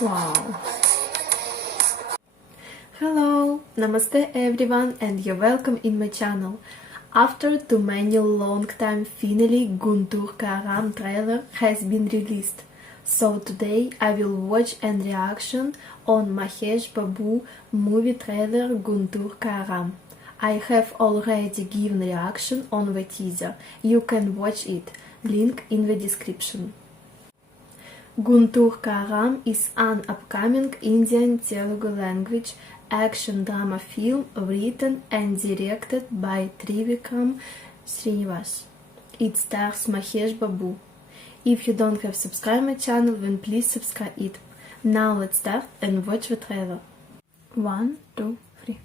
Wow. Hello, namaste everyone, and you're welcome in my channel. After too many long time, finally Guntur Kaaram trailer has been released. So today I will watch and reaction on Mahesh Babu movie trailer Guntur Kaaram. I have already given reaction on the teaser. You can watch it. Link in the description. Guntur Kaaram is an upcoming Indian Telugu language action drama film written and directed by Trivikram Srinivas. It stars Mahesh Babu. If you don't have subscribed my channel, then please subscribe it. Now let's start and watch the trailer. 1, 2, 3.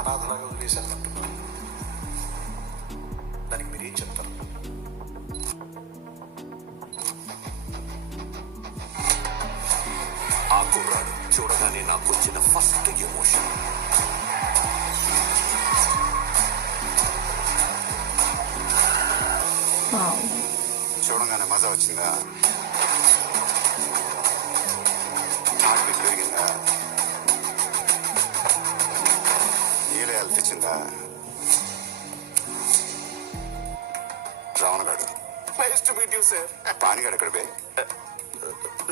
అనాథలాగా వదిలేశానంటున్నాను. దానికి మీరేం చెప్తారు? ఆ కుర్రాడు చూడగానే నాకు వచ్చిన ఫస్ట్ ఎమోషన్ Wow. చూడగానే మజా వచ్చిందా? నాకు మీకు పెరిగిందా? నీళ్ళ హెల్త్ ఇచ్చిందా? రావణగాడు nice to meet you sir. పానిగాడు ఎక్కడ బే?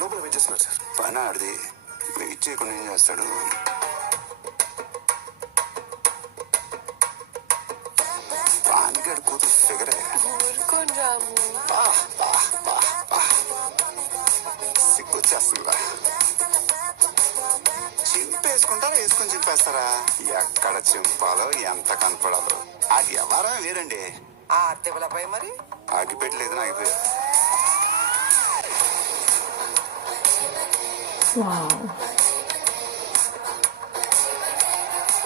లోపల వెయిట్ చేస్తున్నారు సార్. పని ఆడిది వెయిట్ చేయకుండా ఏం చేస్తాడు? పానిగాడు కూతురు ఫిగరే. సిగ్గొచ్చేస్తుందా? చింపేసుకుంటారా వేసుకొని చింపేస్తారా? ఎక్కడ చింపాలో ఎంత కనపడాలో అది ఎవరా వేరండి. ఆ అత్తెవలపై మరి ఆగిపెట్టలేదు ఆగిపోయా. Wow.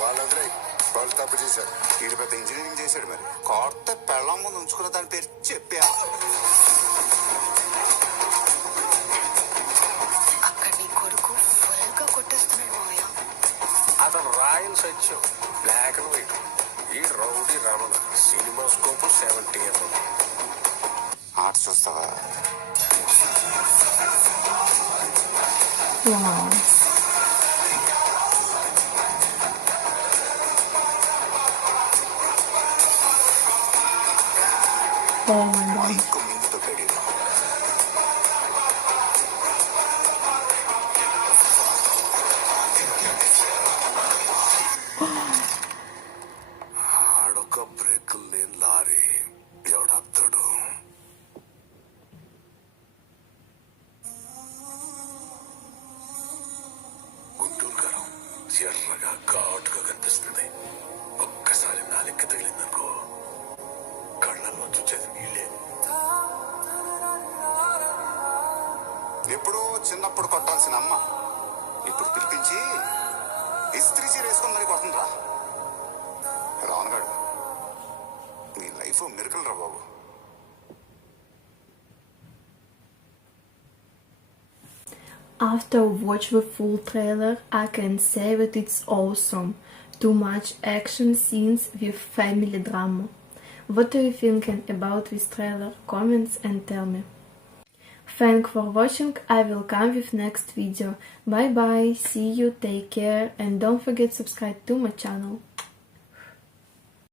వాళ్ళు తప్పు చేశారు. వీడు పెద్ద ఇంజనీరింగ్ చేశాడు. మరి కొత్త పెళ్ళం ముందు ఉంచుకున్న దాని పేరు చెప్పా. అక్కడ నీ కొడుకు ఫుల్గా కొట్టేస్తున్నాడు మావయ్య. అతను royal Satyam black and white. ఈ rowdy Ramana cinema scope 70 mm. ఆట చూస్తావా? Wow. Oh my god. ఇంకో మింగుతో పెడి. ఆడొక బ్రేక్ లేని లారీ ఎవడత్తడు? గుంటూరు కారం ఎర్రగా ఘాటుగా కనిపిస్తుంది. ఒక్కసారి నాలెక్క తగిలిందనుకో కళ్ళల్లో చూసేది నీళ్ళే. ఎప్పుడో చిన్నప్పుడు కొట్టాల్సిన అమ్మ ఇప్పుడు పిలిపించి ఇస్త్రీ చీర వేసుకొని మరి కొడుతుండ్రా. రావణగాడు నీ లైఫ్ మిరకల్ రా బాబు. After watch the full trailer, I can say that it's awesome. Too much action scenes with family drama. What are you thinking about this trailer? Comments and tell me. Thanks for watching. I will come with next video. Bye bye. See you. Take care. And don't forget subscribe to my channel.